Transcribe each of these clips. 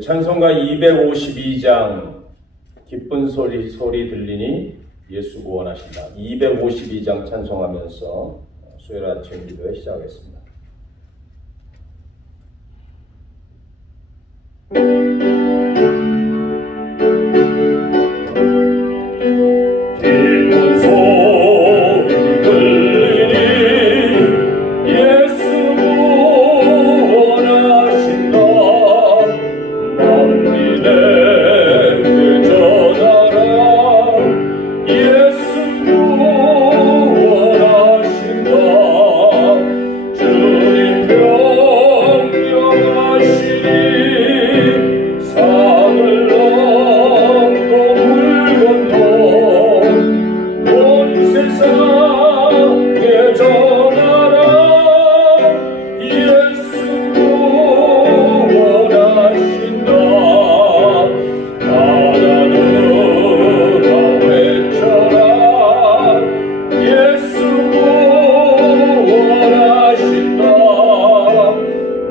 찬송가 252장 기쁜 소리 들리니 예수 구원하신다. 252장 찬송하면서 수요일 아침 기도회 시작하겠습니다. 기쁜 소리 들리니 예수 구원하신다. 만민에게 전하라. 예수 구원하신다. 주님 명령하시니 산을 넘고 물 건너 온 세상에 전하라. 예수 구원하신다. 하나님아 외쳐라. 예수 구원하신다.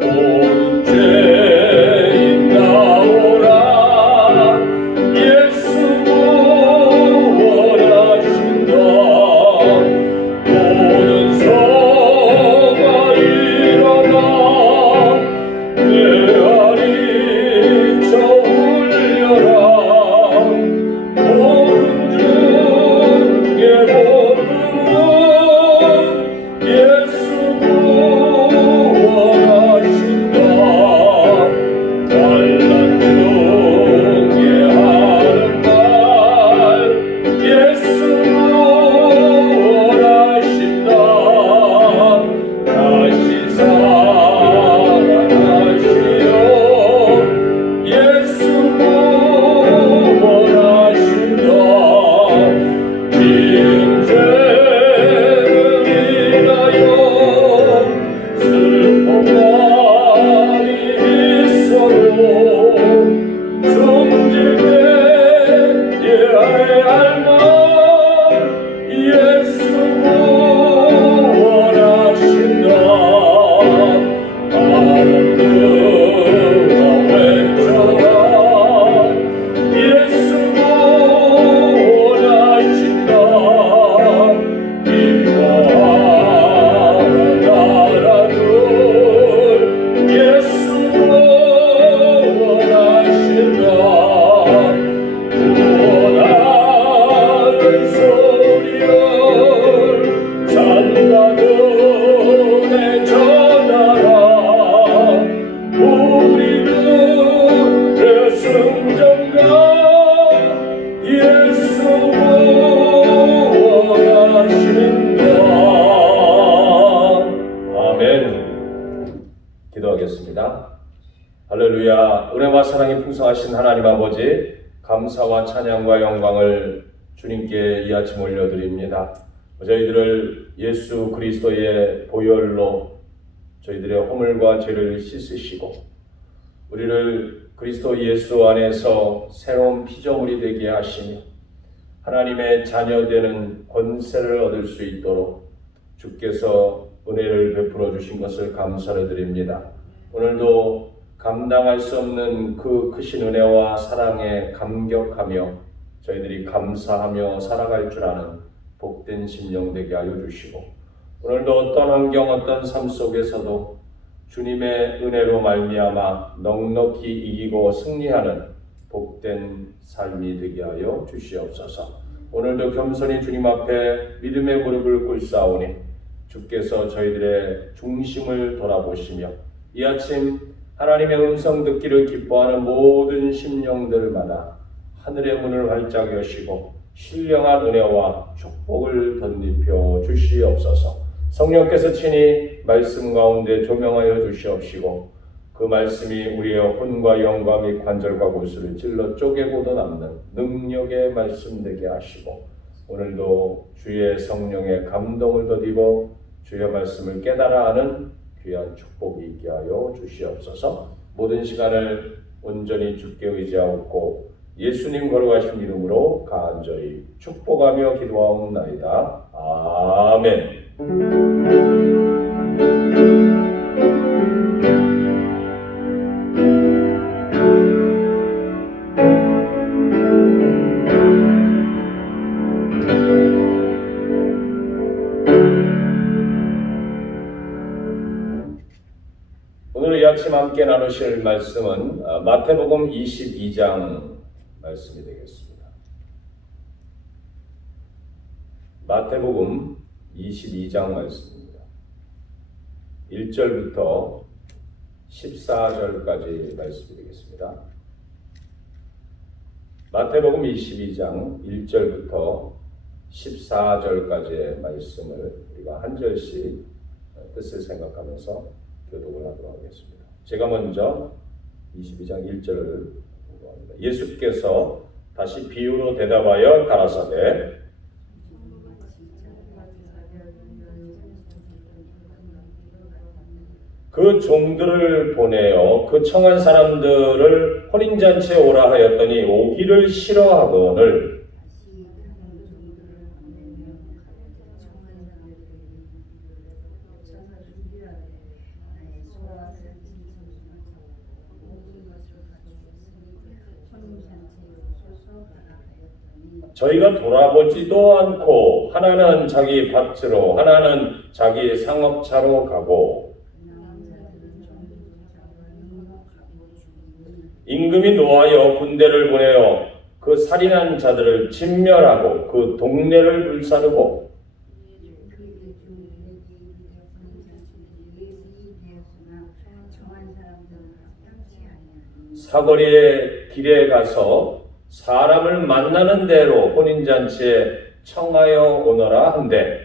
모든 죄인 나오라. 예수 구원하신다. 모든 성아 일어나 메아리 쳐 울려라. 모든 중에 복음은 예수 구원하신다. 환난 중에 하는 말 예수 구원하신다. 다시 살아나시오. 예수 구원하신다. 지은 죄를 인하여 슬픔 많이 있어도 숨질 때에 해야 할 말 예수 구원하신다. 하나님아 외쳐라. 예수 구원하신다. 기뻐하라 나라는 기도하겠습니다. 할렐루야. 은혜와 사랑이 풍성하신 하나님 아버지, 감사와 찬양과 영광을 주님께 이 아침 올려드립니다. 저희들을 예수 그리스도의 보혈로 저희들의 허물과 죄를 씻으시고 우리를 그리스도 예수 안에서 새로운 피조물이 되게 하시며 하나님의 자녀되는 권세를 얻을 수 있도록 주께서 은혜를 베풀어 주신 것을 감사를 드립니다. 오늘도 감당할 수 없는 그 크신 은혜와 사랑에 감격하며 저희들이 감사하며 살아갈 줄 아는 복된 심령 되게 하여 주시고 오늘도 어떤 환경 어떤 삶 속에서도 주님의 은혜로 말미암아 넉넉히 이기고 승리하는 복된 삶이 되게 하여 주시옵소서. 오늘도 겸손히 주님 앞에 믿음의 무릎을 꿇사오니 주께서 저희들의 중심을 돌아보시며 이 아침 하나님의 음성 듣기를 기뻐하는 모든 심령들마다 하늘의 문을 활짝 여시고 신령한 은혜와 축복을 덧입혀 주시옵소서. 성령께서 친히 말씀 가운데 조명하여 주시옵시고 그 말씀이 우리의 혼과 영과 및 관절과 골수를 찔러 쪼개고도 남는 능력의 말씀 되게 하시고 오늘도 주의 성령의 감동을 덧입어 주의 말씀을 깨달아 하는 귀한 축복이 있게 하여 주시옵소서. 모든 시간을 온전히 주께 의지하고 예수님 걸어가신 이름으로 간절히 축복하며 기도하옵나이다. 아멘. 오늘 이 아침 함께 나누실 말씀은 마태복음 22장 말씀이 되겠습니다. 마태복음 22장 말씀입니다. 1절부터 14절까지 말씀이 되겠습니다. 마태복음 22장 1절부터 14절까지의 말씀을 우리가 한 절씩 뜻을 생각하면서 교독을 하도록 하겠습니다. 제가 먼저 22장 1절을 공부합니다. 예수께서 다시 비유로 대답하여 가라사대 그 종들을 보내어 그 청한 사람들을 혼인잔치에 오라 하였더니 오기를 싫어하거늘 저희가 돌아보지도 않고 하나는 자기 밭으로 하나는 자기 상업차로 가고 임금이 노하여 군대를 보내어 그 살인한 자들을 진멸하고 그 동네를 불사르고 사거리의 길에 가서 사람을 만나는 대로 혼인잔치에 청하여 오너라 한대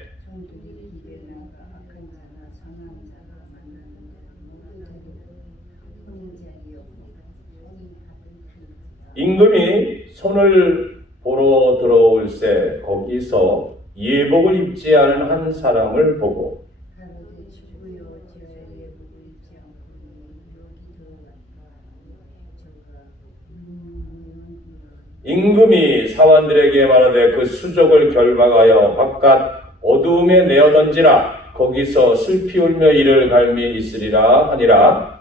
임금이 손을 보러 들어올새 거기서 예복을 입지 않은 한 사람을 보고 임금이 사환들에게 말하되 그 수족을 결박하여 바깥 어두움에 내어 던지라 거기서 슬피 울며 이를 갈미 있으리라 하니라.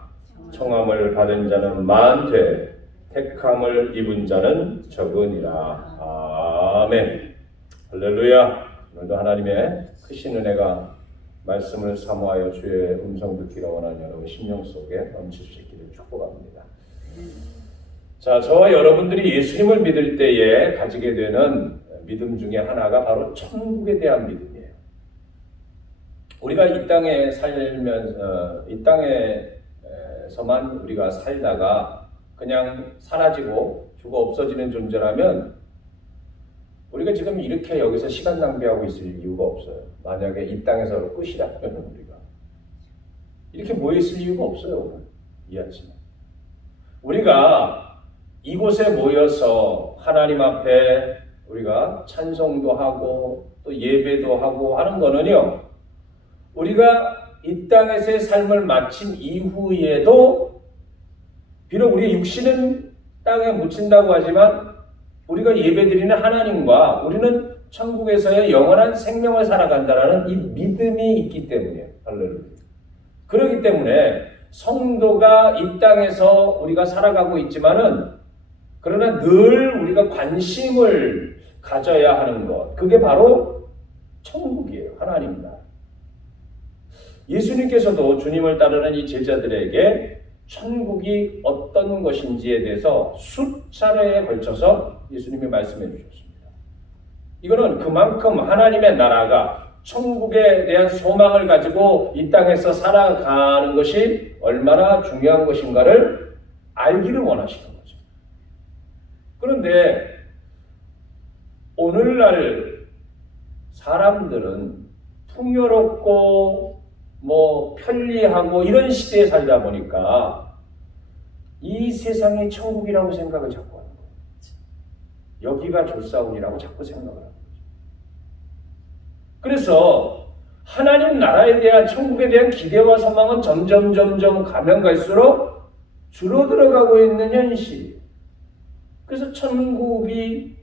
청함을 받은 자는 많되 택함을 입은 자는 적으니라. 아멘. 할렐루야. 오늘도 하나님의 크신 은혜가 말씀을 사모하여 주의 음성 듣기를 원하는 여러분 심령 속에 넘칠 수 있기를 축복합니다. 자, 저와 여러분들이 예수님을 믿을 때에 가지게 되는 믿음 중에 하나가 바로 천국에 대한 믿음이에요. 우리가 이 땅에 살면서 이 땅에서만 우리가 살다가 그냥 사라지고 죽어 없어지는 존재라면 우리가 지금 이렇게 여기서 시간 낭비하고 있을 이유가 없어요. 만약에 이 땅에서 끝이라면 우리가 이렇게 모여있을 이유가 없어요. 오늘 이 아침에 우리가 이곳에 모여서 하나님 앞에 우리가 찬송도 하고 또 예배도 하고 하는 거는요, 우리가 이 땅에서의 삶을 마친 이후에도 비록 우리의 육신은 땅에 묻힌다고 하지만 우리가 예배드리는 하나님과 우리는 천국에서의 영원한 생명을 살아간다는 이 믿음이 있기 때문이에요. 할렐루야. 그렇기 때문에 성도가 이 땅에서 우리가 살아가고 있지만은 그러나 늘 우리가 관심을 가져야 하는 것, 그게 바로 천국이에요. 하나님 나라. 예수님께서도 주님을 따르는 이 제자들에게 천국이 어떤 것인지에 대해서 수차례에 걸쳐서 예수님이 말씀해 주셨습니다. 이거는 그만큼 하나님의 나라가 천국에 대한 소망을 가지고 이 땅에서 살아가는 것이 얼마나 중요한 것인가를 알기를 원하시는 거죠. 그런데 오늘날 사람들은 풍요롭고 편리하고 이런 시대에 살다 보니까 이 세상이 천국이라고 생각을 자꾸 하는 거예요. 여기가 좋사온이라고 자꾸 생각을 하는 거죠. 그래서 하나님 나라에 대한 천국에 대한 기대와 소망은 점점 가면 갈수록 줄어들어가고 있는 현실이에요. 그래서 천국이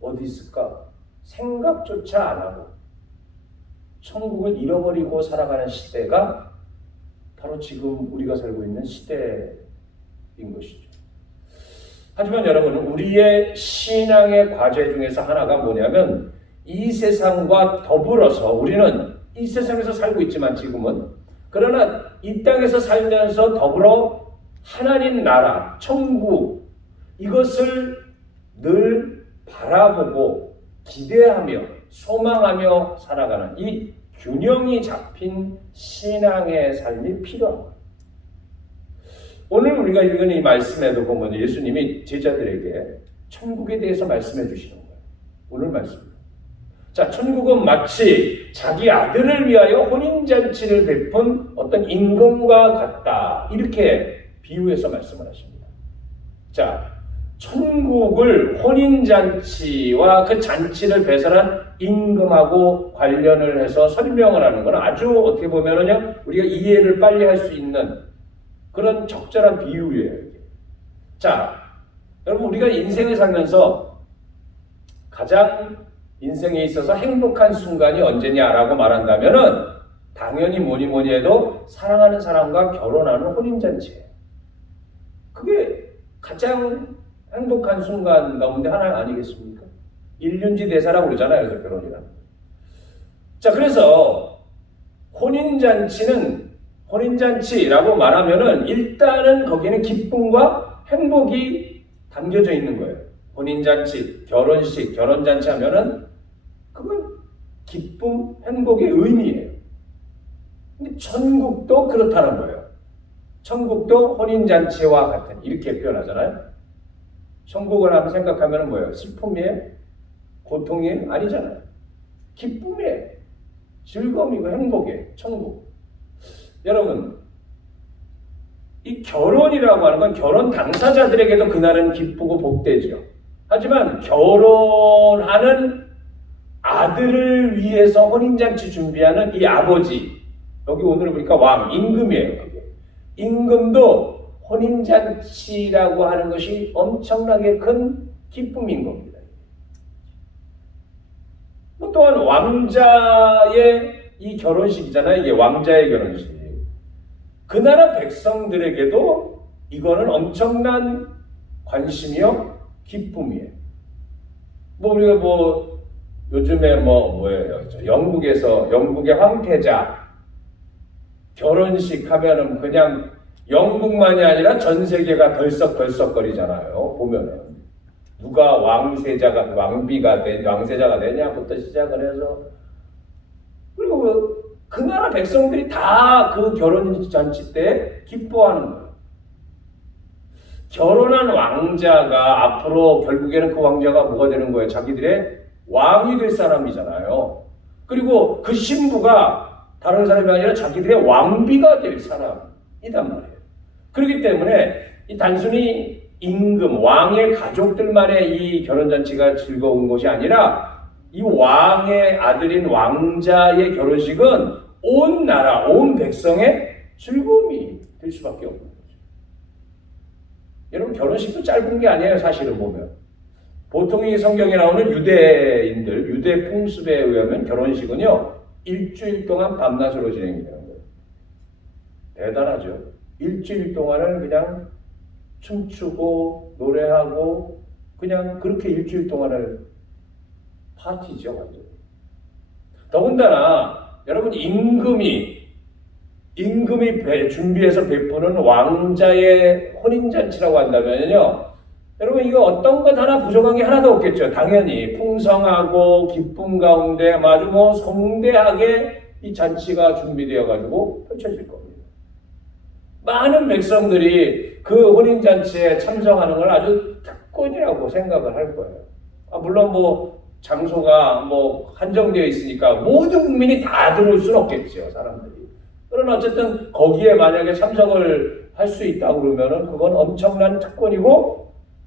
어디 있을까? 생각조차 안 하고 천국을 잃어버리고 살아가는 시대가 바로 지금 우리가 살고 있는 시대인 것이죠. 하지만 여러분, 우리의 신앙의 과제 중에서 하나가 뭐냐면 이 세상과 더불어서 우리는 이 세상에서 살고 있지만 지금은 그러나 이 땅에서 살면서 더불어 하나님 나라, 천국 이것을 늘 바라보고 기대하며 소망하며 살아가는 이 균형이 잡힌 신앙의 삶이 필요한 거예요. 오늘 우리가 읽은 이 말씀에도 보면 예수님이 제자들에게 천국에 대해서 말씀해 주시는 거예요. 오늘 말씀입니다. 자, 천국은 마치 자기 아들을 위하여 혼인잔치를 베푼 어떤 임금과 같다. 이렇게 비유해서 말씀을 하십니다. 자, 천국을 혼인잔치와 그 잔치를 배설한 임금하고 관련을 해서 설명을 하는 건 아주 어떻게 보면은요, 우리가 이해를 빨리 할 수 있는 그런 적절한 비유예요. 자, 여러분, 우리가 인생을 살면서 가장 인생에 있어서 행복한 순간이 언제냐라고 말한다면은 당연히 뭐니 해도 사랑하는 사람과 결혼하는 혼인잔치예요. 그게 가장 행복한 순간 가운데 하나 아니겠습니까? 일륜지 대사라고 그러잖아요. 그래서 결혼이라는. 자, 그래서 혼인잔치라고 말하면은 일단은 거기는 기쁨과 행복이 담겨져 있는 거예요. 혼인잔치, 결혼식, 결혼잔치 하면은 그건 기쁨, 행복의 의미예요. 근데 천국도 그렇다는 거예요. 천국도 혼인잔치와 같은 이렇게 표현하잖아요. 천국을 한번 생각하면 뭐예요? 슬픔이에요? 고통이에요? 아니잖아요. 기쁨이에요. 즐거움이고 행복이에요. 천국. 여러분, 이 결혼이라고 하는 건 결혼 당사자들에게도 그날은 기쁘고 복되죠. 하지만 결혼하는 아들을 위해서 혼인잔치 준비하는 이 아버지, 여기 오늘 보니까 왕, 임금이에요. 그게. 임금도 혼인잔치라고 하는 것이 엄청나게 큰 기쁨인 겁니다. 또한 왕자의 이 결혼식이잖아요. 이게 왕자의 결혼식. 그 나라 백성들에게도 이거는 엄청난 관심이요, 기쁨이에요. 우리가 요즘에 뭐예요? 영국의 황태자 결혼식 하면은 그냥 영국만이 아니라 전 세계가 덜썩덜썩거리잖아요. 보면은 누가 왕세자가 되냐부터 시작을 해서, 그리고 그 나라 백성들이 다 그 결혼잔치 때 기뻐하는 거예요. 결혼한 왕자가 앞으로 결국에는 그 왕자가 뭐가 되는 거예요? 자기들의 왕이 될 사람이잖아요. 그리고 그 신부가 다른 사람이 아니라 자기들의 왕비가 될 사람이란 말이에요. 그렇기 때문에 이 단순히 임금, 왕의 가족들만의 이 결혼잔치가 즐거운 것이 아니라 이 왕의 아들인 왕자의 결혼식은 온 나라, 온 백성의 즐거움이 될 수밖에 없는 거죠. 여러분, 결혼식도 짧은 게 아니에요. 사실은 보면 보통 이 성경에 나오는 유대인들, 유대 풍습에 의하면 결혼식은요 일주일 동안 밤낮으로 진행되는 거예요. 대단하죠. 일주일 동안을 그냥 춤추고 노래하고 그냥 그렇게 일주일 동안을 파티죠, 완전. 더군다나 여러분, 임금이 준비해서 베푸는 왕자의 혼인잔치라고 한다면요, 여러분, 이거 어떤 것 하나 부족한 게 하나도 없겠죠. 당연히 풍성하고 기쁨 가운데 아주 성대하게 이 잔치가 준비되어 가지고 펼쳐질 겁니다. 많은 백성들이 그 혼인잔치에 참석하는 걸 아주 특권이라고 생각을 할 거예요. 물론 장소가 한정되어 있으니까 모든 국민이 다 들어올 수는 없겠죠, 사람들이. 그러나 어쨌든 거기에 만약에 참석을 할 수 있다 그러면은 그건 엄청난 특권이고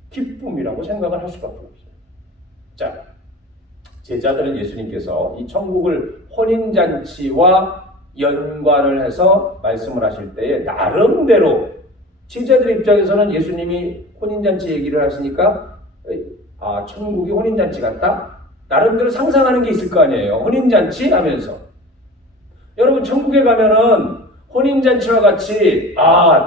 기쁨이라고 생각을 할 수밖에 없어요. 자, 제자들은 예수님께서 이 천국을 혼인잔치와 연관을 해서 말씀을 하실 때에 나름대로 제자들 입장에서는 예수님이 혼인잔치 얘기를 하시니까 천국이 혼인잔치 같다? 나름대로 상상하는 게 있을 거 아니에요. 혼인잔치 하면서. 여러분, 천국에 가면은 혼인잔치와 같이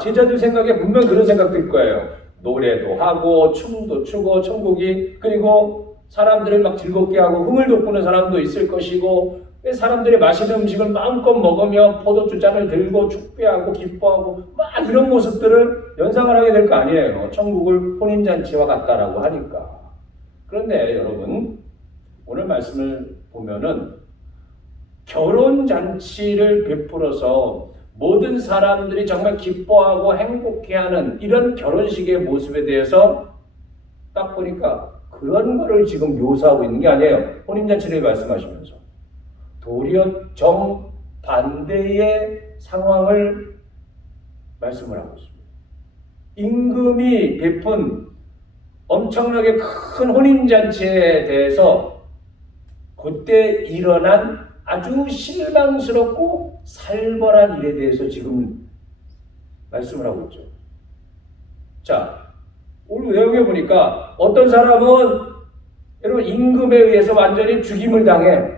제자들 생각에 분명 그런 생각 들 거예요. 노래도 하고 춤도 추고 천국이, 그리고 사람들을 막 즐겁게 하고 흥을 돋구는 사람도 있을 것이고, 사람들이 맛있는 음식을 마음껏 먹으며 포도주 잔을 들고 축배하고 기뻐하고 막 이런 모습들을 연상을 하게 될 거 아니에요. 천국을 혼인잔치와 같다라고 하니까. 그런데 여러분, 오늘 말씀을 보면은 결혼잔치를 베풀어서 모든 사람들이 정말 기뻐하고 행복해하는 이런 결혼식의 모습에 대해서 딱 보니까 그런 거를 지금 묘사하고 있는 게 아니에요. 혼인잔치를 말씀하시면서 도리어 정반대의 상황을 말씀을 하고 있습니다. 임금이 베푼 엄청나게 큰 혼인잔치에 대해서 그때 일어난 아주 실망스럽고 살벌한 일에 대해서 지금 말씀을 하고 있죠. 자, 오늘 내용에 보니까 어떤 사람은 여러분 임금에 의해서 완전히 죽임을 당해,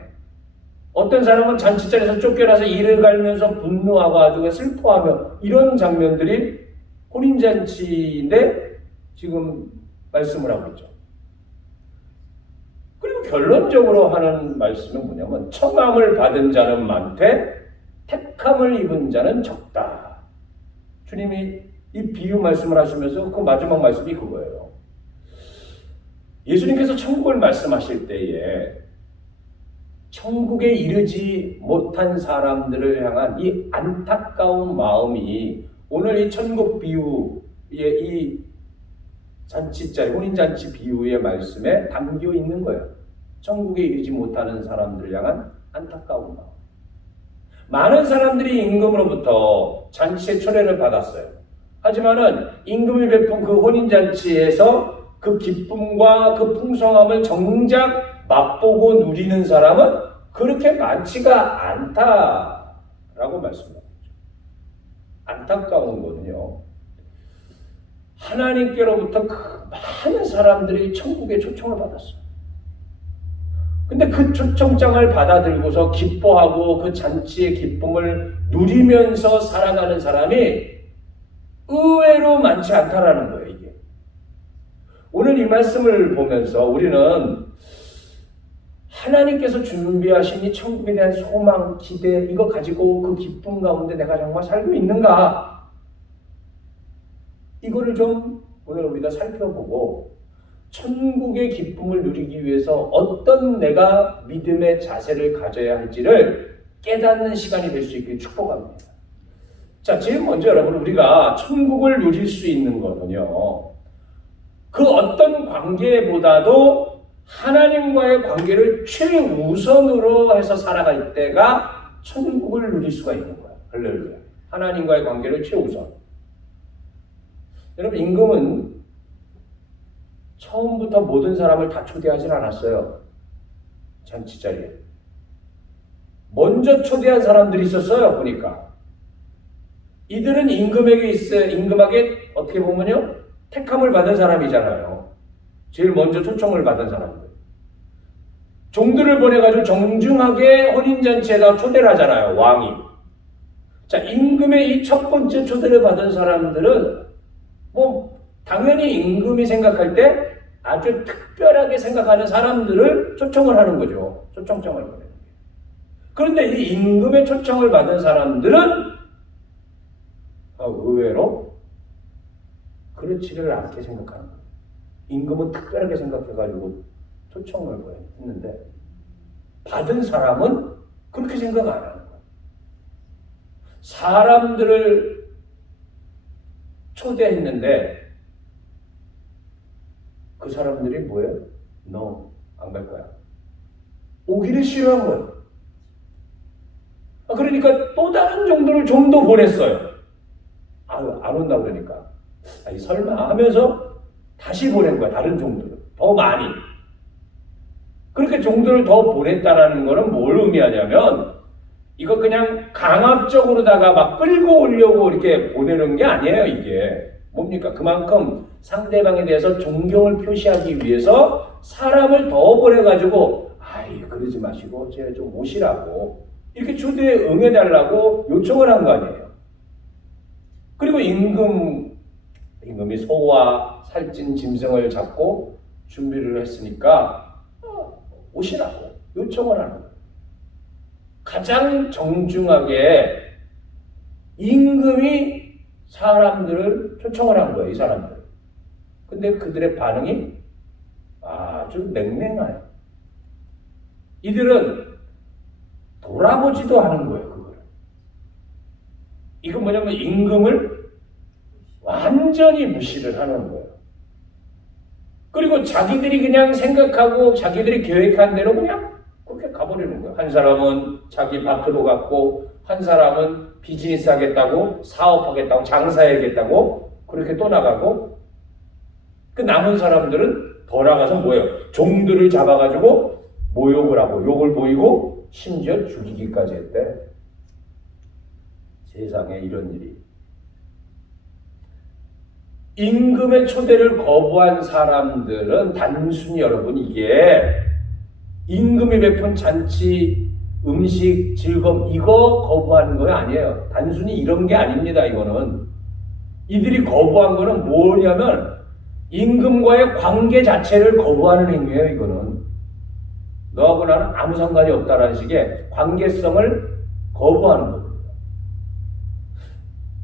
어떤 사람은 잔치자리에서 쫓겨나서 이를 갈면서 분노하고 아주 슬퍼하며, 이런 장면들이 혼인잔치인데 지금 말씀을 하고 있죠. 그리고 결론적으로 하는 말씀은 뭐냐면 청함을 받은 자는 많되 택함을 입은 자는 적다. 주님이 이 비유 말씀을 하시면서 그 마지막 말씀이 그거예요. 예수님께서 천국을 말씀하실 때에 천국에 이르지 못한 사람들을 향한 이 안타까운 마음이 오늘 이 천국 비유의 이 잔치자리, 혼인잔치 비유의 말씀에 담겨 있는 거예요. 천국에 이르지 못하는 사람들을 향한 안타까운 마음. 많은 사람들이 임금으로부터 잔치의 초례를 받았어요. 하지만은 임금이 베푼 그 혼인잔치에서 그 기쁨과 그 풍성함을 정작 맛보고 누리는 사람은 그렇게 많지가 않다라고 말씀합니다. 안타까운 거는요, 하나님께로부터 그 많은 사람들이 천국에 초청을 받았어요. 근데 그 초청장을 받아들고서 기뻐하고 그 잔치의 기쁨을 누리면서 살아가는 사람이 의외로 많지 않다라는 거예요, 이게. 오늘 이 말씀을 보면서 우리는 하나님께서 준비하신 이 천국에 대한 소망, 기대, 이거 가지고 그 기쁨 가운데 내가 정말 살고 있는가? 이거를 좀 오늘 우리가 살펴보고 천국의 기쁨을 누리기 위해서 어떤 내가 믿음의 자세를 가져야 할지를 깨닫는 시간이 될 수 있길 축복합니다. 자, 제일 먼저 여러분, 우리가 천국을 누릴 수 있는 것은요, 그 어떤 관계보다도 하나님과의 관계를 최우선으로 해서 살아갈 때가 천국을 복을 누릴 수가 있는 거야. 할렐루야. 하나님과의 관계를 최우선. 여러분, 임금은 처음부터 모든 사람을 다 초대하진 않았어요. 잔치 자리에. 먼저 초대한 사람들이 있었어요, 보니까. 이들은 임금에게 어떻게 보면요, 택함을 받은 사람이잖아요. 제일 먼저 초청을 받은 사람들. 종들을 보내가지고 정중하게 혼인잔치에다 초대를 하잖아요, 왕이. 자, 임금의 이 첫 번째 초대를 받은 사람들은 당연히 임금이 생각할 때 아주 특별하게 생각하는 사람들을 초청을 하는 거죠. 초청장을 보내는 거예요. 그런데 이 임금의 초청을 받은 사람들은 의외로 그렇지를 않게 생각하는 거예요. 임금은 특별하게 생각해가지고 초청을 했는데 받은 사람은 그렇게 생각 안 하는 거예요. 사람들을 초대했는데 그 사람들이 뭐예요? 너 안 갈 거야. 오기를 싫어한 거예요. 그러니까 또 다른 종들을 좀 더 보냈어요. 안 온다 그러니까. 설마 하면서 다시 보낸 거야. 다른 종들을. 더 많이. 그렇게 종들을 더 보냈다라는 거는 뭘 의미하냐면 이거 그냥 강압적으로다가 막 끌고 오려고 이렇게 보내는 게 아니에요. 이게 뭡니까? 그만큼 상대방에 대해서 존경을 표시하기 위해서 사람을 더 보내가지고 그러지 마시고 제가 좀 오시라고 이렇게 초대에 응해달라고 요청을 한 거 아니에요. 그리고 임금이 소와 살찐 짐승을 잡고 준비를 했으니까 오시라고 요청을 하는 거예요. 가장 정중하게 임금이 사람들을 초청을 한 거예요. 이 사람들. 근데 그들의 반응이 아주 맹맹해요. 이들은 돌아보지도 않은 거예요. 그거를. 이건 뭐냐면 임금을 완전히 무시를 하는 거예요. 그리고 자기들이 그냥 생각하고 자기들이 계획한 대로 그냥 그렇게 가버리는 거예요. 한 사람은 자기 밭으로 갔고 한 사람은 비즈니스 하겠다고 사업하겠다고 장사해야겠다고 그렇게 또 나가고 그 남은 사람들은 더 나가서 뭐예요? 종들을 잡아가지고 모욕을 하고 욕을 보이고 심지어 죽이기까지 했대. 세상에 이런 일이. 임금의 초대를 거부한 사람들은 단순히 여러분 이게 임금이 베푼 잔치, 음식, 즐거움 이거 거부하는 거 아니에요. 단순히 이런 게 아닙니다. 이거는. 이들이 거부한 거는 뭐냐면 임금과의 관계 자체를 거부하는 행위예요. 이거는. 너하고 나는 아무 상관이 없다라는 식의 관계성을 거부하는 겁니다.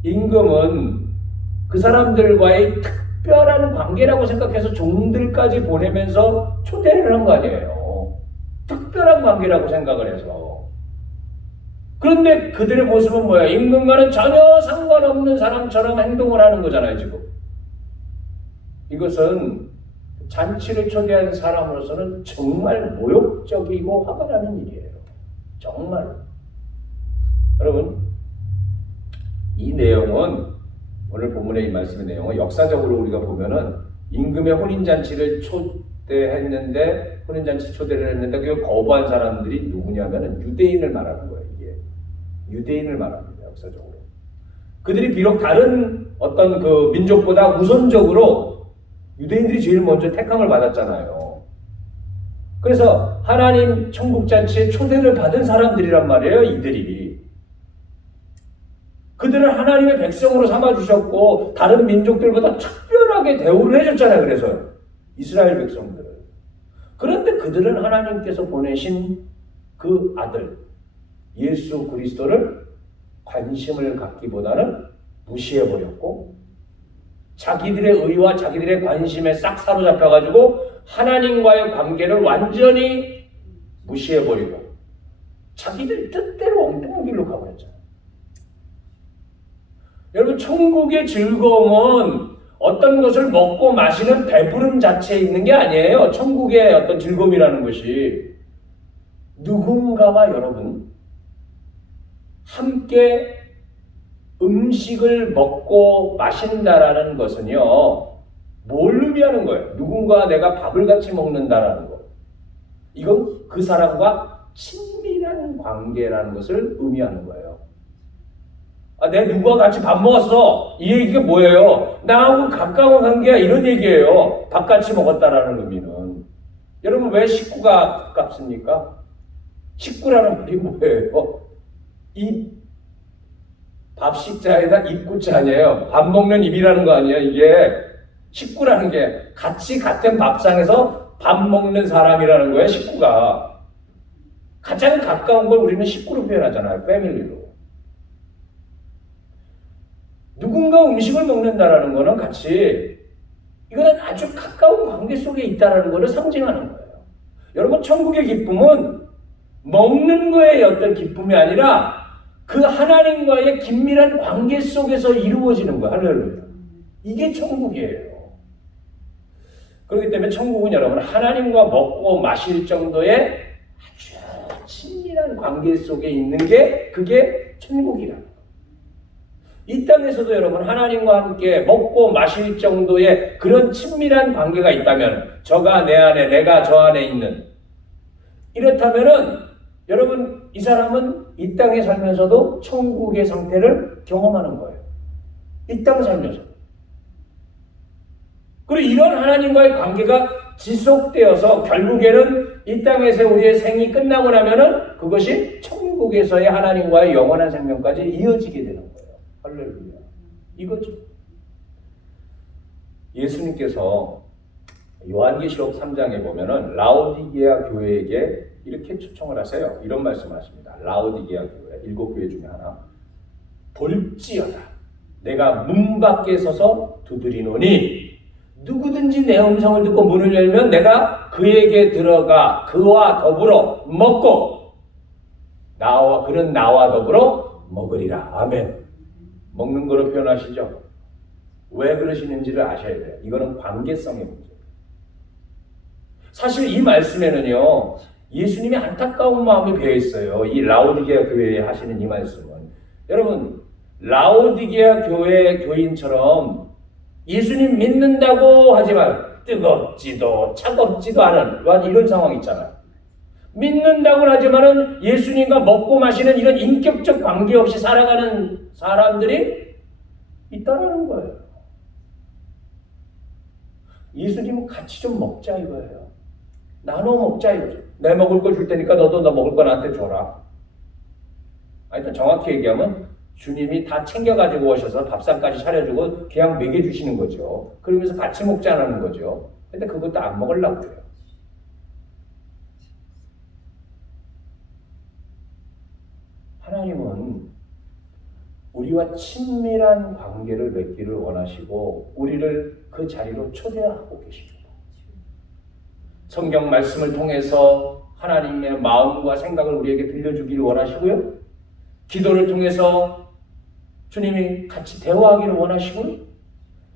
임금은 그 사람들과의 특별한 관계라고 생각해서 종들까지 보내면서 초대를 한 거 아니에요. 특별한 관계라고 생각을 해서. 그런데 그들의 모습은 뭐야? 임금과는 전혀 상관없는 사람처럼 행동을 하는 거잖아요, 지금. 이것은 잔치를 초대한 사람으로서는 정말 모욕적이고 화가 나는 일이에요. 정말. 여러분, 이 내용은 오늘 본문의 이 말씀의 내용은 역사적으로 우리가 보면은 임금의 혼인잔치를 초대했는데 혼인잔치 초대를 했는데 그걸 거부한 사람들이 누구냐면은 유대인을 말하는 거예요. 이게 유대인을 말합니다. 역사적으로. 그들이 비록 다른 어떤 그 민족보다 우선적으로 유대인들이 제일 먼저 택함을 받았잖아요. 그래서 하나님 천국잔치에 초대를 받은 사람들이란 말이에요. 이들이. 그들을 하나님의 백성으로 삼아주셨고 다른 민족들보다 특별하게 대우를 해줬잖아요. 그래서 이스라엘 백성들을. 그런데 그들은 하나님께서 보내신 그 아들 예수 그리스도를 관심을 갖기보다는 무시해버렸고 자기들의 의와 자기들의 관심에 싹 사로잡혀가지고 하나님과의 관계를 완전히 무시해버리고 자기들 뜻대로 엉뚱한 길로 가버렸잖아요. 여러분, 천국의 즐거움은 어떤 것을 먹고 마시는 배부름 자체에 있는 게 아니에요. 천국의 어떤 즐거움이라는 것이 누군가와 여러분 함께 음식을 먹고 마신다라는 것은요, 뭘 의미하는 거예요? 누군가 내가 밥을 같이 먹는다라는 거. 이건 그 사람과 친밀한 관계라는 것을 의미하는 거예요. 내 누구와 같이 밥 먹었어. 이 얘기가 뭐예요? 나하고 가까운 관계야. 이런 얘기예요. 밥 같이 먹었다라는 의미는. 여러분, 왜 식구가 가깝습니까? 식구라는 말이 뭐예요? 이 밥식자에다 입구자 아니에요. 밥 먹는 입이라는 거 아니에요. 이게 식구라는 게 같이 같은 밥상에서 밥 먹는 사람이라는 거예요. 식구가. 가장 가까운 걸 우리는 식구로 표현하잖아요. 패밀리로. 누군가 음식을 먹는다라는 거는 같이 이거는 아주 가까운 관계 속에 있다라는 것을 상징하는 거예요. 여러분, 천국의 기쁨은 먹는 거의 어떤 기쁨이 아니라 그 하나님과의 긴밀한 관계 속에서 이루어지는 거예요. 할렐루야. 이게 천국이에요. 그렇기 때문에 천국은 여러분 하나님과 먹고 마실 정도의 아주 친밀한 관계 속에 있는 게 그게 천국이라는 거예요. 이 땅에서도 여러분 하나님과 함께 먹고 마실 정도의 그런 친밀한 관계가 있다면 저가 내 안에 내가 저 안에 있는 이렇다면은 여러분 이 사람은 이 땅에 살면서도 천국의 상태를 경험하는 거예요. 이 땅 살면서. 그리고 이런 하나님과의 관계가 지속되어서 결국에는 이 땅에서 우리의 생이 끝나고 나면은 그것이 천국에서의 하나님과의 영원한 생명까지 이어지게 되는 거예요. 할렐루야. 이거죠. 예수님께서 요한계시록 3장에 보면은 라오디게아 교회에게 이렇게 초청을 하세요. 이런 말씀을 하십니다. 라오디게아 교회, 7교회 중에 하나. 볼지어다. 내가 문 밖에 서서 두드리노니 누구든지 내 음성을 듣고 문을 열면 내가 그에게 들어가 그와 더불어 먹고 그는 나와 더불어 먹으리라. 아멘. 먹는 거로 표현하시죠. 왜 그러시는지를 아셔야 돼요. 이거는 관계성의 문제예요. 사실 이 말씀에는요, 예수님이 안타까운 마음이 배어 있어요. 이 라오디게아 교회에 하시는 이 말씀은. 여러분, 라오디게아 교회 교인처럼 예수님 믿는다고 하지만 뜨겁지도 차갑지도 않은 이런 상황이 있잖아요. 믿는다고 하지만은 예수님과 먹고 마시는 이런 인격적 관계 없이 살아가는 사람들이 있다는 거예요. 예수님은 같이 좀 먹자 이거예요. 나눠 먹자 이거죠. 내 먹을 거 줄 테니까 너도 너 먹을 거 나한테 줘라. 하여튼 정확히 얘기하면 주님이 다 챙겨가지고 오셔서 밥상까지 차려주고 그냥 먹여주시는 거죠. 그러면서 같이 먹자는 거죠. 근데 그것도 안 먹으려고 해요. 하나님은 우리와 친밀한 관계를 맺기를 원하시고 우리를 그 자리로 초대하고 계십니다. 성경 말씀을 통해서 하나님의 마음과 생각을 우리에게 들려주기를 원하시고요. 기도를 통해서 주님이 같이 대화하기를 원하시고요.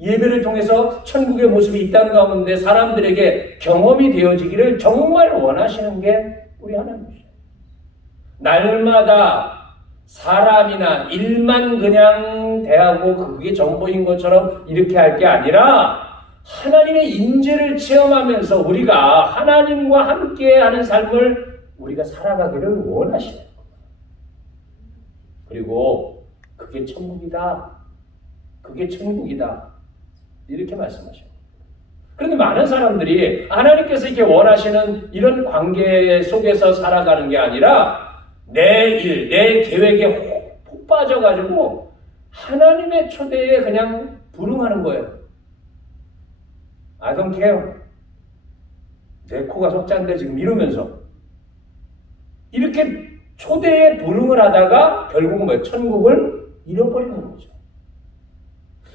예배를 통해서 천국의 모습이 이 땅 가운데 사람들에게 경험이 되어지기를 정말 원하시는 게 우리 하나님이시죠. 날마다 사람이나 일만 그냥 대하고 그게 전부인 것처럼 이렇게 할 게 아니라 하나님의 임재를 체험하면서 우리가 하나님과 함께하는 삶을 우리가 살아가기를 원하시는 거예요. 그리고 그게 천국이다. 그게 천국이다. 이렇게 말씀하셔요. 그런데 많은 사람들이 하나님께서 이렇게 원하시는 이런 관계 속에서 살아가는 게 아니라 내 일, 내 계획에 푹 빠져가지고 하나님의 초대에 그냥 불응하는 거예요. I don't care. 내 코가 석잔데 지금 이러면서 이렇게 초대에 불응을 하다가 결국은 뭐예요? 천국을 잃어버리는 거죠.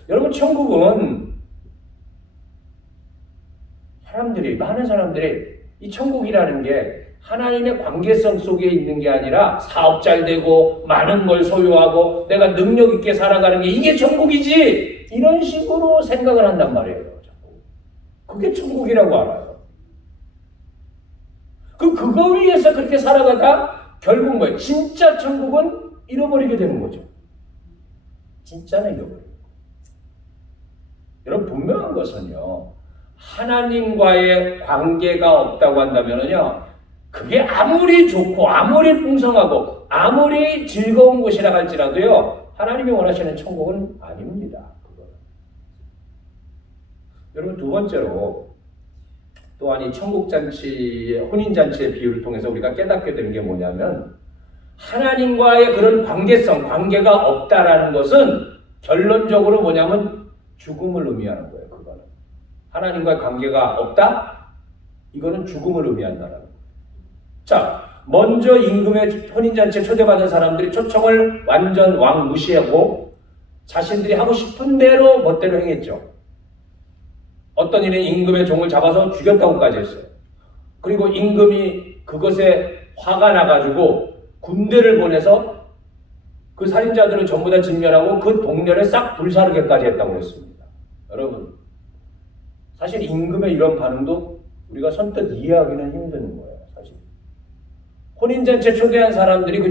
여러분, 천국은 많은 사람들이 이 천국이라는 게 하나님의 관계성 속에 있는 게 아니라 사업 잘 되고 많은 걸 소유하고 내가 능력 있게 살아가는 게 이게 천국이지 이런 식으로 생각을 한단 말이에요. 그게 천국이라고 알아요. 그거 위해서 그렇게 살아가다 결국 뭐예요? 진짜 천국은 잃어버리게 되는 거죠. 진짜는 잃어버려요. 여러분 분명한 것은요. 하나님과의 관계가 없다고 한다면요. 그게 아무리 좋고 아무리 풍성하고 아무리 즐거운 곳이라 할지라도요. 하나님이 원하시는 천국은 아닙니다. 그거는. 여러분 두 번째로 또한 이 천국잔치의 혼인잔치의 비유를 통해서 우리가 깨닫게 되는 게 뭐냐면 하나님과의 그런 관계가 없다라는 것은 결론적으로 뭐냐면 죽음을 의미하는 거예요. 그거는. 하나님과의 관계가 없다? 이거는 죽음을 의미한다라는 거예요. 자, 먼저 임금의 혼인잔치에 초대받은 사람들이 초청을 완전 무시하고 자신들이 하고 싶은 대로 멋대로 행했죠. 어떤 이는 임금의 종을 잡아서 죽였다고까지 했어요. 그리고 임금이 그것에 화가 나가지고 군대를 보내서 그 살인자들을 전부 다 진멸하고 그 동네를 싹 불사르게까지 했다고 했습니다. 여러분, 사실 임금의 이런 반응도 우리가 선뜻 이해하기는 힘든 거예요. 사실 혼인잔치에 초대한 사람들이 그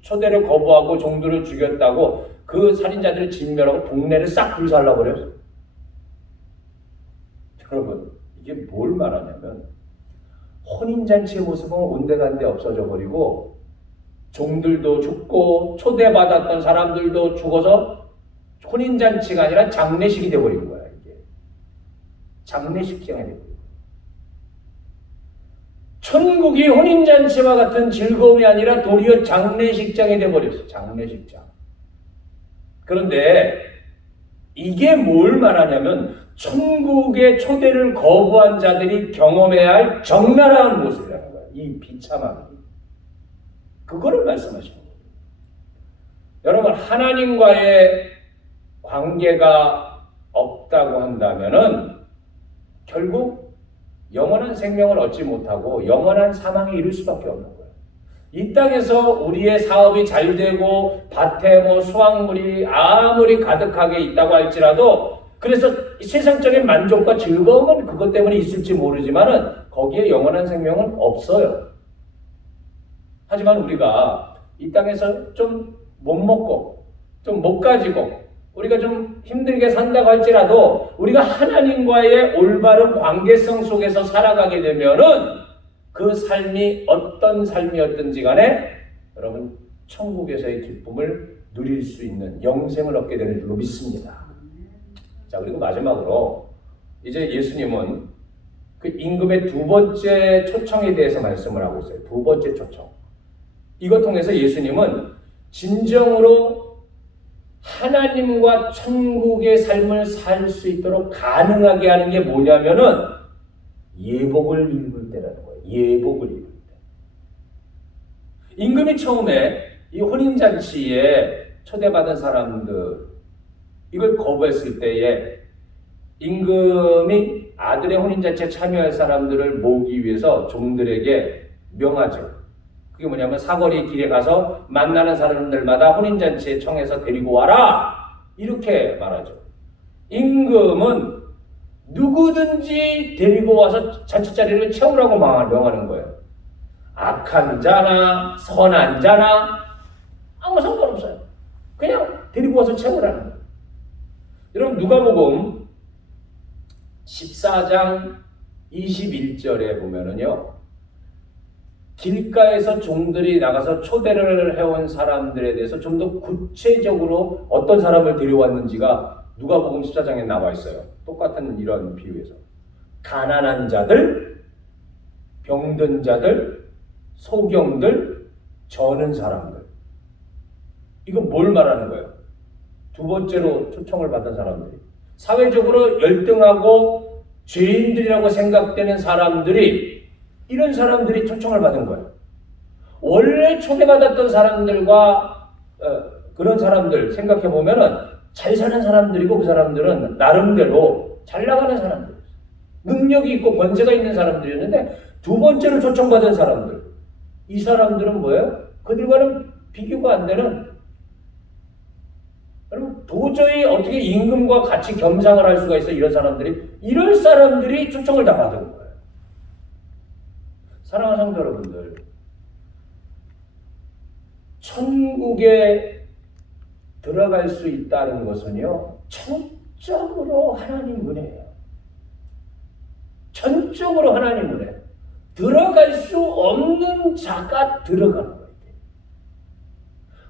초대를 거부하고 종들을 죽였다고 그 살인자들을 진멸하고 동네를 싹 불살라버렸어요. 여러분, 이게 뭘 말하냐면 혼인잔치의 모습은 온데간데 없어져 버리고 종들도 죽고 초대받았던 사람들도 죽어서 혼인잔치가 아니라 장례식이 되어버린 거야. 이게 장례식장이 되어버린 거야. 천국이 혼인잔치와 같은 즐거움이 아니라 도리어 장례식장이 되어버렸어. 장례식장. 그런데 이게 뭘 말하냐면 천국의 초대를 거부한 자들이 경험해야 할 적나라한 모습이라는 거예요. 이 비참함이. 그거를 말씀하시는 거예요. 여러분, 하나님과의 관계가 없다고 한다면은 결국 영원한 생명을 얻지 못하고 영원한 사망에 이를 수밖에 없는 거예요. 이 땅에서 우리의 사업이 잘 되고 밭에 수확물이 아무리 가득하게 있다고 할지라도 그래서 세상적인 만족과 즐거움은 그것 때문에 있을지 모르지만은 거기에 영원한 생명은 없어요. 하지만 우리가 이 땅에서 좀 못 먹고 좀 못 가지고 우리가 좀 힘들게 산다고 할지라도 우리가 하나님과의 올바른 관계성 속에서 살아가게 되면은 그 삶이 어떤 삶이었든지 간에 여러분 천국에서의 기쁨을 누릴 수 있는 영생을 얻게 되는 줄로 믿습니다. 자, 그리고 마지막으로 이제 예수님은 그 임금의 두 번째 초청에 대해서 말씀을 하고 있어요. 두 번째 초청. 이것 통해서 예수님은 진정으로 하나님과 천국의 삶을 살 수 있도록 가능하게 하는 게 뭐냐면은 예복을 입을 때라는 거예요. 예복을 입을 때. 임금이 처음에 이 혼인잔치에 초대받은 사람들 이걸 거부했을 때에 임금이 아들의 혼인잔치에 참여할 사람들을 모으기 위해서 종들에게 명하죠. 그게 뭐냐면 사거리 길에 가서 만나는 사람들마다 혼인잔치에 청해서 데리고 와라! 이렇게 말하죠. 임금은 누구든지 데리고 와서 잔치자리를 채우라고 명하는 거예요. 악한 자나 선한 자나 아무 상관없어요. 그냥 데리고 와서 채우라는 거예요. 여러분 누가복음 14장 21절에 보면은요. 길가에서 종들이 나가서 초대를 해온 사람들에 대해서 좀 더 구체적으로 어떤 사람을 데려왔는지가 누가복음 14장에 나와 있어요. 똑같은 이런 비유에서. 가난한 자들, 병든 자들, 소경들, 저는 사람들. 이건 뭘 말하는 거예요? 두 번째로 초청을 받은 사람들이. 사회적으로 열등하고 죄인들이라고 생각되는 사람들이 이런 사람들이 초청을 받은 거예요. 원래 초대받았던 사람들과 그런 사람들 생각해보면은 잘 사는 사람들이고 그 사람들은 나름대로 잘 나가는 사람들, 능력이 있고 권세가 있는 사람들이었는데 두 번째로 초청받은 사람들, 이 사람들은 뭐예요? 그들과는 비교가 안 되는 여러분 도저히 어떻게 임금과 같이 겸상을 할 수가 있어 이런 사람들이 초청을 다 받은 거예요. 사랑하는 성도 여러분들, 천국에 들어갈 수 있다는 것은요, 전적으로 하나님 은혜예요. 전적으로 하나님 은혜. 들어갈 수 없는 자가 들어가는 거예요.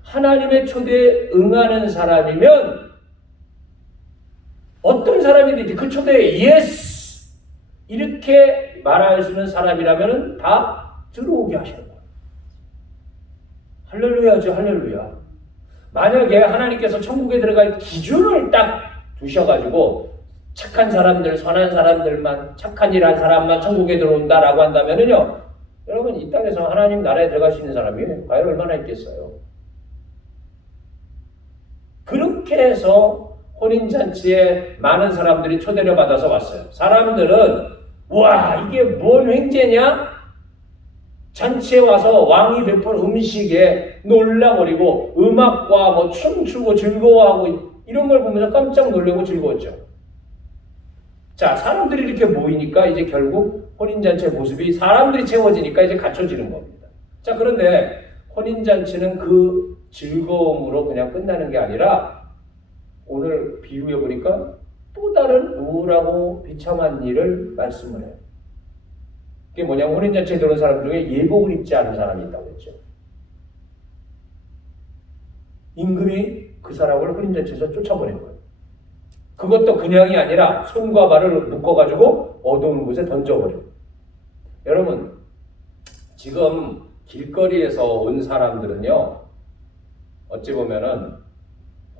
하나님의 초대에 응하는 사람이면 어떤 사람이든지 그 초대에 예스 이렇게 말할 수 있는 사람이라면 다 들어오게 하셔요. 할렐루야죠, 할렐루야. 만약에 하나님께서 천국에 들어갈 기준을 딱 두셔가지고 착한 사람들, 선한 사람들만, 착한 일 한 사람만 천국에 들어온다라고 한다면은요, 여러분 이 땅에서 하나님 나라에 들어갈 수 있는 사람이 과연 얼마나 있겠어요? 그렇게 해서 혼인잔치에 많은 사람들이 초대를 받아서 왔어요. 사람들은 와 이게 뭔 횡재냐? 잔치에 와서 왕이 베푼 음식에 놀라버리고 음악과 뭐 춤추고 즐거워하고 이런 걸 보면서 깜짝 놀라고 즐거웠죠. 자, 사람들이 이렇게 모이니까 이제 결국 혼인잔치의 모습이 사람들이 채워지니까 이제 갖춰지는 겁니다. 자, 그런데 혼인잔치는 그 즐거움으로 그냥 끝나는 게 아니라 오늘 비유해 보니까 또 다른 우울하고 비참한 일을 말씀을 해요. 그게 뭐냐면 혼인잔치에 들어온 사람 중에 예복을 입지 않은 사람이 있다고 했죠. 임금이 그 사람을 혼인잔치에서 쫓아보낸 거예요. 그것도 그냥이 아니라 손과 발을 묶어가지고 어두운 곳에 던져버려요. 여러분, 지금 길거리에서 온 사람들은요, 어찌 보면은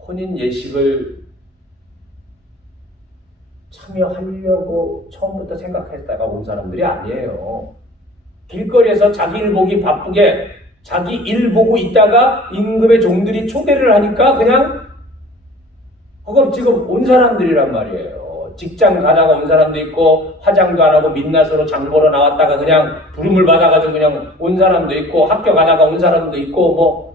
혼인 예식을 참여하려고 처음부터 생각했다가 온 사람들이 아니에요. 길거리에서 자기 일 보기 바쁘게 자기 일 보고 있다가 임금의 종들이 초대를 하니까 그냥 그걸 지금 온 사람들이란 말이에요. 직장 가다가 온 사람도 있고 화장도 안 하고 민낯으로 장 보러 나왔다가 그냥 부름을 받아가지고 그냥 온 사람도 있고 학교 가다가 온 사람도 있고 뭐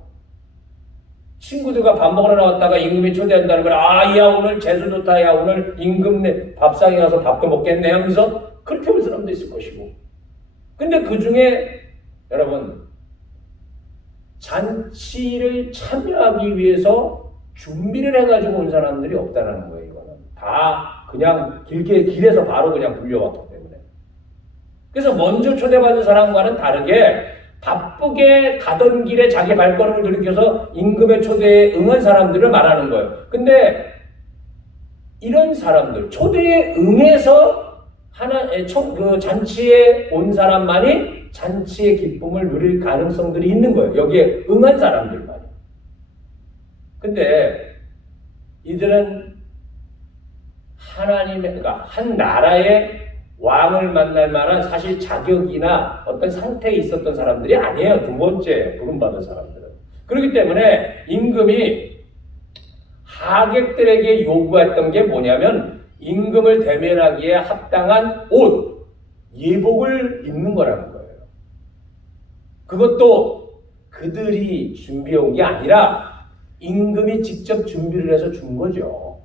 친구들과 밥 먹으러 나왔다가 임금이 초대한다는 걸 아, 야 오늘 재수 좋다, 야 오늘 임금 밥상에 가서 밥도 먹겠네 하면서 그렇게 온 사람도 있을 것이고. 근데 그 중에 여러분 잔치를 참여하기 위해서 준비를 해가지고 온 사람들이 없다는 거예요. 이거는 다 그냥 길에서 바로 그냥 불려왔기 때문에. 그래서 먼저 초대받은 사람과는 다르게 바쁘게 가던 길에 자기 발걸음을 돌이켜서 임금의 초대에 응한 사람들을 말하는 거예요. 근데 이런 사람들, 초대에 응해서 그 잔치에 온 사람만이 잔치의 기쁨을 누릴 가능성들이 있는 거예요. 여기에 응한 사람들만. 근데 이들은 그러니까 한 나라의 왕을 만날 만한 사실 자격이나 어떤 상태에 있었던 사람들이 아니에요. 두 번째 부름받은 사람들은. 그렇기 때문에 임금이 하객들에게 요구했던 게 뭐냐면 임금을 대면하기에 합당한 옷, 예복을 입는 거라는 거예요. 그것도 그들이 준비해온 게 아니라 임금이 직접 준비를 해서 준 거죠.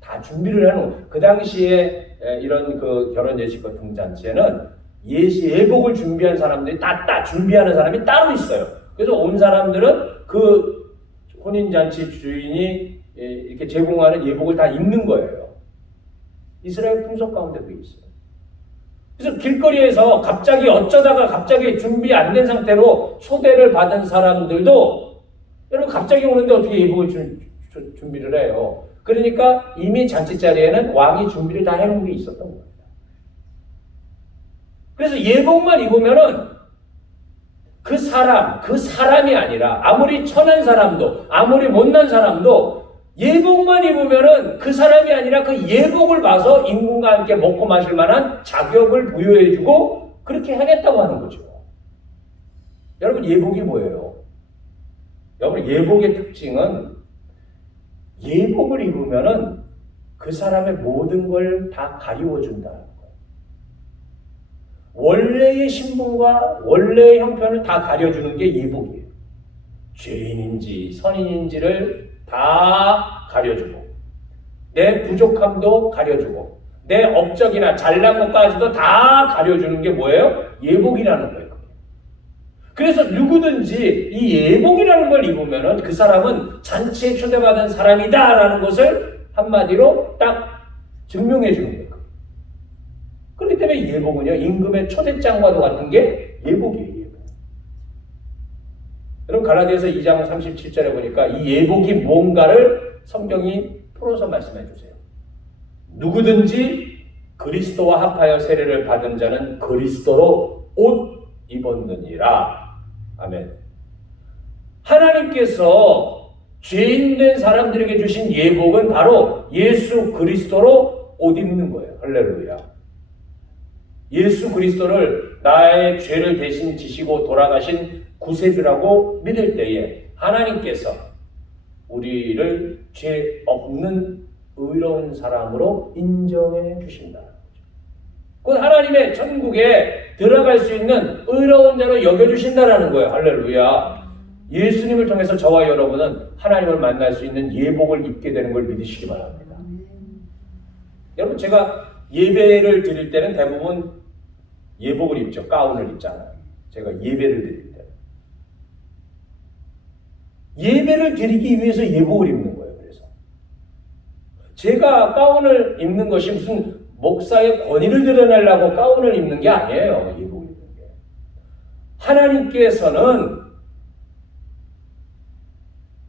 다 준비를 해놓은. 그 당시에 이런 그 결혼 예식 같은 잔치에는 예복을 준비한 사람들이 다 준비하는 사람이 따로 있어요. 그래서 온 사람들은 그 혼인잔치 주인이 이렇게 제공하는 예복을 다 입는 거예요. 이스라엘 풍속 가운데 그게 있어요. 그래서 길거리에서 어쩌다가 갑자기 준비 안 된 상태로 초대를 받은 사람들도 여러분 갑자기 오는데 어떻게 예복을 준비를 해요? 그러니까 이미 잔치 자리에는 왕이 준비를 다 해놓은 게 있었던 겁니다. 그래서 예복만 입으면은 그 사람이 아니라 아무리 천한 사람도 아무리 못난 사람도 예복만 입으면은 그 사람이 아니라 그 예복을 봐서 임금과 함께 먹고 마실 만한 자격을 부여해주고 그렇게 하겠다고 하는 거죠. 여러분 예복이 뭐예요? 여러분 예복의 특징은 예복을 입으면은 그 사람의 모든 걸 다 가리워준다는 거예요. 원래의 신분과 원래의 형편을 다 가려주는 게 예복이에요. 죄인인지 선인인지를 다 가려주고 내 부족함도 가려주고 내 업적이나 잘난 것까지도 다 가려주는 게 뭐예요? 예복이라는 거예요. 그래서 누구든지 이 예복이라는 걸 입으면은 그 사람은 잔치에 초대받은 사람이다라는 것을 한마디로 딱 증명해 주는 거예요. 그렇기 때문에 예복은요, 임금의 초대장과도 같은 게 예복이에요. 예복. 여러분 갈라디아서 2장 37절에 보니까 이 예복이 뭔가를 성경이 풀어서 말씀해 주세요. 누구든지 그리스도와 합하여 세례를 받은 자는 그리스도로 옷 입었느니라. 아멘. 하나님께서 죄인된 사람들에게 주신 예복은 바로 예수 그리스도로 옷 입는 거예요. 할렐루야. 예수 그리스도를 나의 죄를 대신 지시고 돌아가신 구세주라고 믿을 때에 하나님께서 우리를 죄 없는 의로운 사람으로 인정해 주신다는 거죠. 곧 하나님의 천국에 들어갈 수 있는 의로운 자로 여겨주신다는 거예요. 할렐루야. 예수님을 통해서 저와 여러분은 하나님을 만날 수 있는 예복을 입게 되는 걸 믿으시기 바랍니다. 여러분 제가 예배를 드릴 때는 대부분 예복을 입죠. 가운을 입잖아요. 제가 예배를 드릴 때. 예배를 드리기 위해서 예복을 입는 거예요. 그래서 제가 가운을 입는 것이 무슨 목사의 권위를 드러내려고 가운을 입는 게 아니에요. 예복을 입는 게. 하나님께서는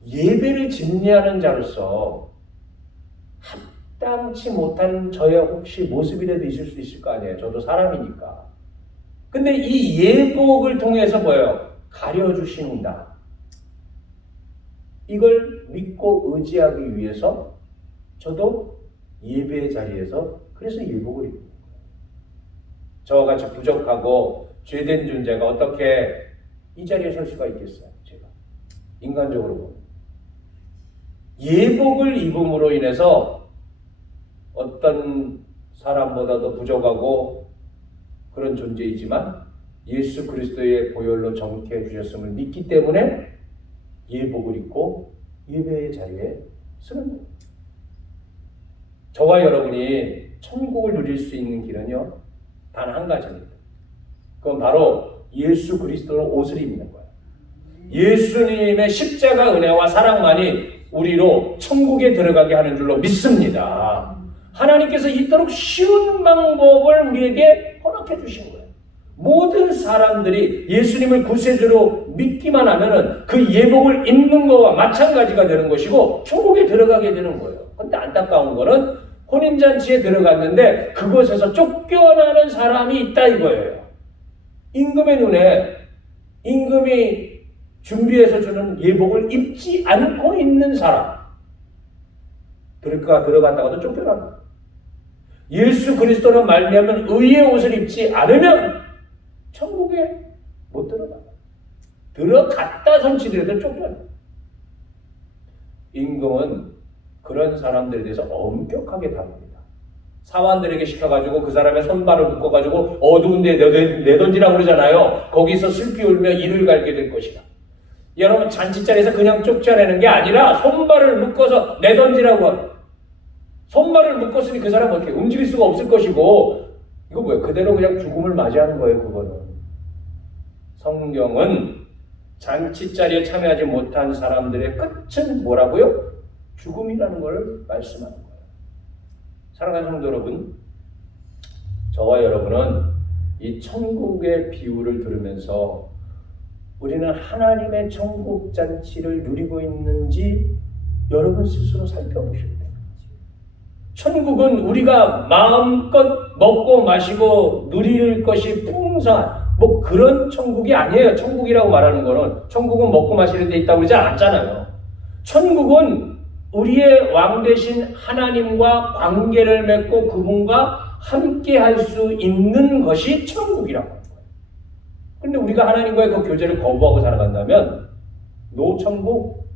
예배를 진리하는 자로서 합당치 못한 저의 혹시 모습이라도 있을 수 있을 거 아니에요. 저도 사람이니까. 근데 이 예복을 통해서 뭐예요? 가려주신다. 이걸 믿고 의지하기 위해서 저도 예배의 자리에서 그래서 예복을 입는 거예요. 저와 같이 부족하고 죄된 존재가 어떻게 이 자리에 설 수가 있겠어요? 제가 인간적으로 보면. 예복을 입음으로 인해서 어떤 사람보다도 부족하고 그런 존재이지만 예수 그리스도의 보혈로 정케 해주셨음을 믿기 때문에 예복을 입고 예배의 자리에 서는 거예요. 저와 여러분이 천국을 누릴 수 있는 길은요, 단 한 가지입니다. 그건 바로 예수 그리스도로 옷을 입는 거예요. 예수님의 십자가 은혜와 사랑만이 우리로 천국에 들어가게 하는 줄로 믿습니다. 하나님께서 이토록 쉬운 방법을 우리에게 허락해 주신 거예요. 모든 사람들이 예수님을 구세주로 믿기만 하면은 그 예복을 입는 것과 마찬가지가 되는 것이고 천국에 들어가게 되는 거예요. 그런데 안타까운 거는 혼인잔치에 들어갔는데 그곳에서 쫓겨나는 사람이 있다 이거예요. 임금의 눈에 임금이 준비해서 주는 예복을 입지 않고 있는 사람. 들어갔다가도 쫓겨납니다. 예수 그리스도는 말미암은 의의 옷을 입지 않으면 천국에 못 들어가요. 들어갔다 손치더라도 쫓겨나요. 임금은 그런 사람들에 대해서 엄격하게 다룹니다. 사환들에게 시켜가지고 그 사람의 손발을 묶어가지고 어두운 데 내던지라고 그러잖아요. 거기서 슬피 울며 이를 갈게 될 것이다. 여러분 잔치자리에서 그냥 쫓아내는 게 아니라 손발을 묶어서 내던지라고 합니다. 손발을 묶었으니 그 사람은 어떻게 움직일 수가 없을 것이고 이거 뭐예요? 그대로 그냥 죽음을 맞이하는 거예요. 그거는. 성경은 잔치자리에 참여하지 못한 사람들의 끝은 뭐라고요? 죽음이라는 걸 말씀하는 거예요. 사랑하는 성도 여러분, 저와 여러분은 이 천국의 비유를 들으면서 우리는 하나님의 천국 잔치를 누리고 있는지 여러분 스스로 살펴보셔야 돼요. 천국은 우리가 마음껏 먹고 마시고 누릴 것이 풍성한 뭐 그런 천국이 아니에요. 천국이라고 말하는 거는 천국은 먹고 마시는 데 있다고 그러지 않잖아요. 천국은 우리의 왕 되신 하나님과 관계를 맺고 그분과 함께 할 수 있는 것이 천국이라고 하는 거예요. 그런데 우리가 하나님과의 그 교제를 거부하고 살아간다면 노천국,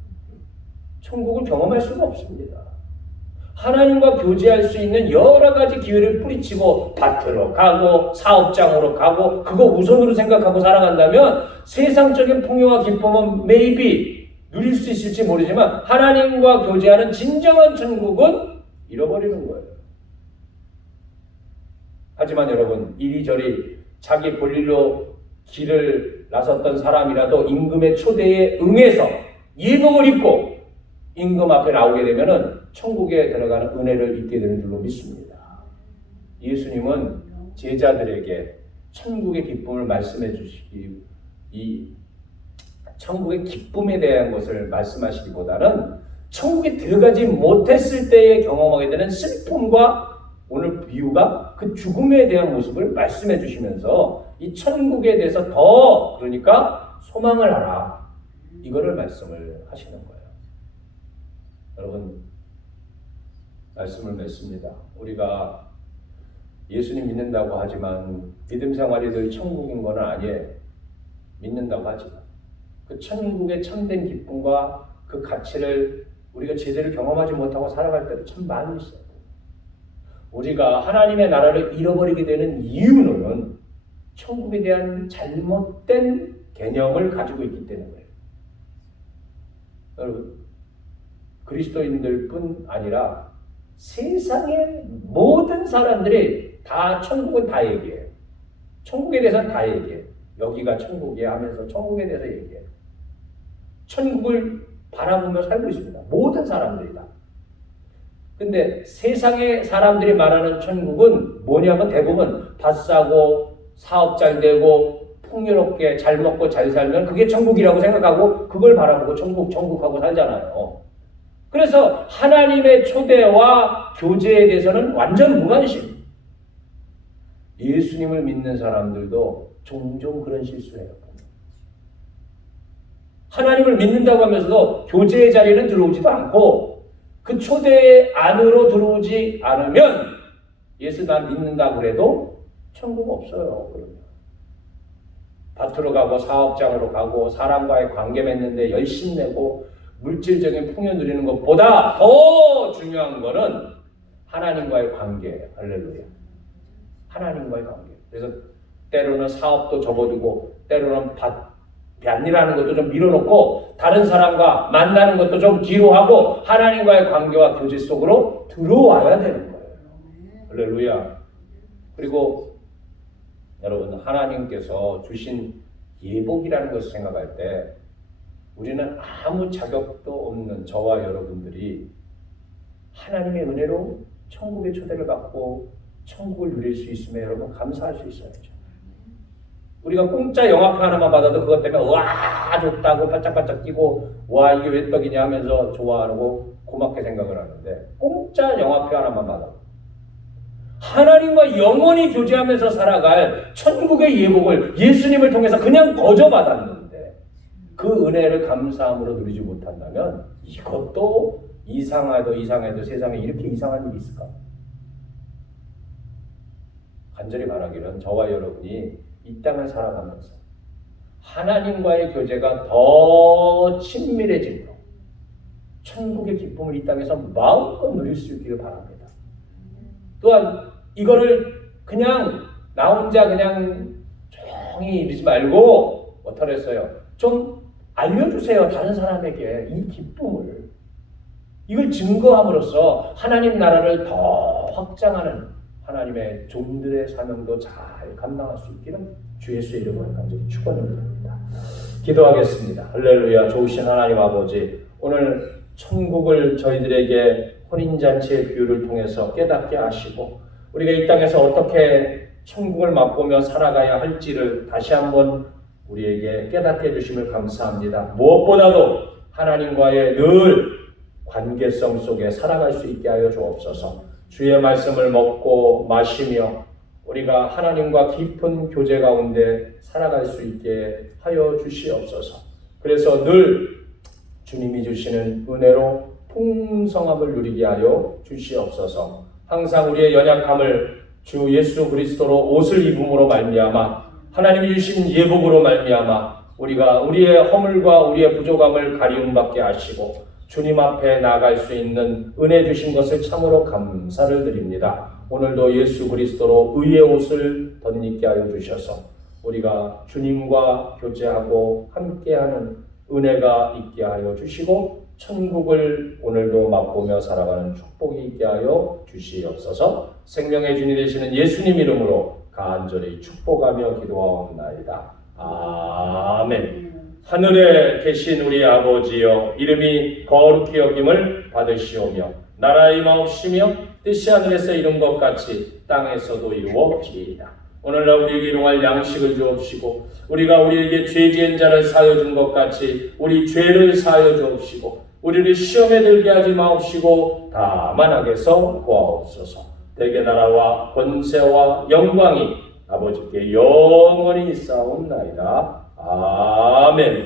천국을 경험할 수가 없습니다. 하나님과 교제할 수 있는 여러 가지 기회를 뿌리치고 밭으로 가고 사업장으로 가고 그거 우선으로 생각하고 살아간다면 세상적인 풍요와 기쁨은 maybe 누릴 수 있을지 모르지만 하나님과 교제하는 진정한 천국은 잃어버리는 거예요. 하지만 여러분 이리저리 자기 볼일로 길을 나섰던 사람이라도 임금의 초대에 응해서 예복을 입고 임금 앞에 나오게 되면은 천국에 들어가는 은혜를 입게 되는 줄로 믿습니다. 예수님은 제자들에게 천국의 기쁨을 말씀해 주시기, 이 천국의 기쁨에 대한 것을 말씀하시기보다는 천국에 들어가지 못했을 때에 경험하게 되는 슬픔과 오늘 비유가 그 죽음에 대한 모습을 말씀해 주시면서 이 천국에 대해서 더 그러니까 소망을 하라, 이거를 말씀을 하시는 거예요. 여러분, 말씀을 맺습니다. 우리가 예수님 믿는다고 하지만 믿음 생활이 늘 천국인 건 아니에요. 믿는다고 하지만 그 천국의 참된 기쁨과 그 가치를 우리가 제대로 경험하지 못하고 살아갈 때도 참 많이 있어요. 우리가 하나님의 나라를 잃어버리게 되는 이유는 천국에 대한 잘못된 개념을 가지고 있기 때문에. 여러분, 그리스도인들 뿐 아니라 세상의 모든 사람들이 다 천국은 다 얘기해요. 천국에 대해서는 다 얘기해요. 여기가 천국이야 하면서 천국에 대해서 얘기해요. 천국을 바라보며 살고 있습니다. 모든 사람들이 다. 근데 세상의 사람들이 말하는 천국은 뭐냐면 대부분 밥 싸고 사업 잘 되고 풍요롭게 잘 먹고 잘 살면 그게 천국이라고 생각하고 그걸 바라보고 천국하고 살잖아요. 그래서 하나님의 초대와 교제에 대해서는 완전 무관심. 예수님을 믿는 사람들도 종종 그런 실수해요. 하나님을 믿는다고 하면서도 교제의 자리는 들어오지도 않고 그 초대 안으로 들어오지 않으면 예수 난 믿는다고 그래도 천국 없어요. 그러면 밭으로 가고 사업장으로 가고 사람과의 관계 맺는데 열심히 내고 물질적인 풍요 누리는 것보다 더 중요한 거는 하나님과의 관계예요. 할렐루야. 하나님과의 관계. 그래서 때로는 사업도 접어두고 때로는 밭일하는 것도 좀 밀어놓고 다른 사람과 만나는 것도 좀 뒤로 하고 하나님과의 관계와 교제 속으로 들어와야 되는 거예요. 할렐루야. 그리고 여러분, 하나님께서 주신 예복이라는 것을 생각할 때 우리는 아무 자격도 없는 저와 여러분들이 하나님의 은혜로 천국의 초대를 받고 천국을 누릴 수 있으면 여러분 감사할 수 있어야죠. 우리가 공짜 영화표 하나만 받아도 그것 때문에 와 좋다고 반짝반짝 뛰고 와 이게 왜 떡이냐 하면서 좋아하고 고맙게 생각을 하는데 공짜 영화표 하나만 받아도 하나님과 영원히 교제하면서 살아갈 천국의 예복을 예수님을 통해서 그냥 거저 받았는데 그 은혜를 감사함으로 누리지 못한다면 이것도 이상해도 세상에 이렇게 이상한 일이 있을까? 간절히 바라기는 저와 여러분이 이 땅을 살아가면서 하나님과의 교제가 더 친밀해지고 천국의 기쁨을 이 땅에서 마음껏 누릴 수 있기를 바랍니다. 또한 이거를 그냥 나 혼자 그냥 조용히 이러지 말고 어떠랬어요? 좀 알려주세요. 다른 사람에게 이 기쁨을. 이걸 증거함으로써 하나님 나라를 더 확장하는 하나님의 종들의 사명도 잘 감당할 수 있기를 주 예수의 이름으로 간절히 축원드립니다. 기도하겠습니다. 할렐루야. 좋으신 하나님 아버지, 오늘 천국을 저희들에게 혼인잔치의 비유를 통해서 깨닫게 하시고 우리가 이 땅에서 어떻게 천국을 맛보며 살아가야 할지를 다시 한번 우리에게 깨닫게 해주심을 감사합니다. 무엇보다도 하나님과의 늘 관계성 속에 살아갈 수 있게 하여 주옵소서. 주의 말씀을 먹고 마시며 우리가 하나님과 깊은 교제 가운데 살아갈 수 있게 하여 주시옵소서. 그래서 늘 주님이 주시는 은혜로 풍성함을 누리게 하여 주시옵소서. 항상 우리의 연약함을 주 예수 그리스도로 옷을 입음으로 말미암아 하나님이 주신 예복으로 말미암아 우리가 우리의 허물과 우리의 부족함을 가리움받게 하시고 주님 앞에 나아갈 수 있는 은혜 주신 것을 참으로 감사를 드립니다. 오늘도 예수 그리스도로 의의 옷을 덧입게 하여 주셔서 우리가 주님과 교제하고 함께하는 은혜가 있게 하여 주시고 천국을 오늘도 맛보며 살아가는 축복이 있게 하여 주시옵소서. 생명의 주님 되시는 예수님 이름으로 간절히 축복하며 기도하옵나이다. 아멘. 하늘에 계신 우리 아버지여, 이름이 거룩히 여김을 받으시오며 나라의 임하옵시며 뜻이 하늘에서 이룬 것 같이 땅에서도 이루어지이다. 오늘날 우리에게 일용할 양식을 주옵시고 우리가 우리에게 죄 지은 자를 사하여 준 것 같이 우리 죄를 사하여 주옵시고 우리를 시험에 들게 하지 마옵시고 다만 악에서 구하옵소서. 대개 나라와 권세와 영광이 아버지께 영원히 있사옵나이다. 아멘.